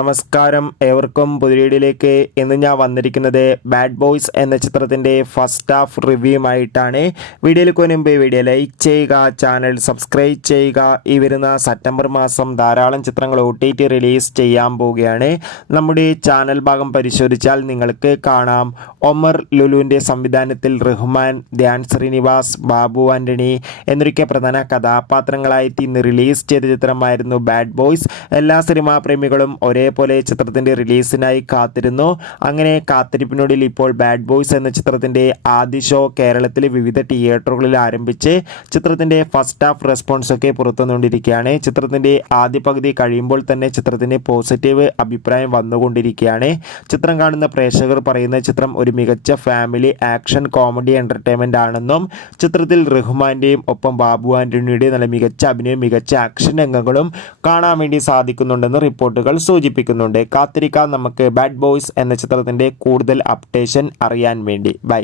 നമസ്കാരം, ഏവർക്കും പുതിയയിലേക്ക്. ഇന്ന് ഞാൻ വന്നിരിക്കുന്നത് ബാഡ് ബോയ്സ് എന്ന ചിത്രത്തിൻ്റെ ഫസ്റ്റ് ഹാഫ് റിവ്യൂമായിട്ടാണ്. വീഡിയോയിൽ മുൻപ് വീഡിയോ ലൈക്ക് ചെയ്യുക, ചാനൽ സബ്സ്ക്രൈബ് ചെയ്യുക. ഈ വരുന്ന സെപ്റ്റംബർ മാസം ധാരാളം ചിത്രങ്ങൾ OTT റിലീസ് ചെയ്യാൻ പോവുകയാണ്. നമ്മുടെ ചാനൽ ഭാഗം പരിശോധിച്ചാൽ നിങ്ങൾക്ക് കാണാം, ഒമർ ലുലുവിൻ്റെ സംവിധാനത്തിൽ റഹ്മാൻ, ധ്യാൻ ശ്രീനിവാസ്, ബാബു ആൻ്റണി എന്നൊക്കെ പ്രധാന കഥാപാത്രങ്ങളായിട്ട് ഇന്ന് റിലീസ് ചെയ്ത ചിത്രമായിരുന്നു ബാഡ് ബോയ്സ്. എല്ലാ സിനിമാ പ്രേമികളും ഒരേപോലെ ചിത്രത്തിൻ്റെ റിലീസിനായി കാത്തിരുന്നു. അങ്ങനെ കാത്തിരിപ്പിനൊടുവിൽ ഇപ്പോൾ ബാഡ് ബോയ്സ് എന്ന ചിത്രത്തിൻ്റെ ആദ്യ ഷോ കേരളത്തിലെ വിവിധ തിയേറ്ററുകളിൽ ആരംഭിച്ച് ചിത്രത്തിൻ്റെ ഫസ്റ്റ് ഹാഫ് റെസ്പോൺസൊക്കെ പുറത്തുവന്നുകൊണ്ടിരിക്കുകയാണ്. ചിത്രത്തിൻ്റെ ആദ്യ പകുതി കഴിയുമ്പോൾ തന്നെ ചിത്രത്തിന് പോസിറ്റീവ് അഭിപ്രായം വന്നുകൊണ്ടിരിക്കുകയാണ്. ചിത്രം കാണുന്ന പ്രേക്ഷകർ പറയുന്ന ചിത്രം ഒരു മികച്ച ഫാമിലി ആക്ഷൻ കോമഡി എൻ്റർടൈൻമെൻ്റ് ആണെന്നും ചിത്രത്തിൽ റഹ്മാൻ്റെയും ഒപ്പം ബാബു ആൻ്റണിയുടെയും നല്ല മികച്ച അഭിനയം, മികച്ച ആക്ഷൻ രംഗങ്ങളും കാണാൻ വേണ്ടി സാധിക്കുന്നുണ്ടെന്ന് റിപ്പോർട്ടുകൾ സൂചിപ്പിക്കുന്നുണ്ട്. കാത്തിരിക്കാം നമുക്ക് ബാഡ് ബോയ്സ് എന്ന ചിത്രത്തിൻ്റെ കൂടുതൽ അപ്ഡേഷൻ അറിയാൻ വേണ്ടി. ബൈ.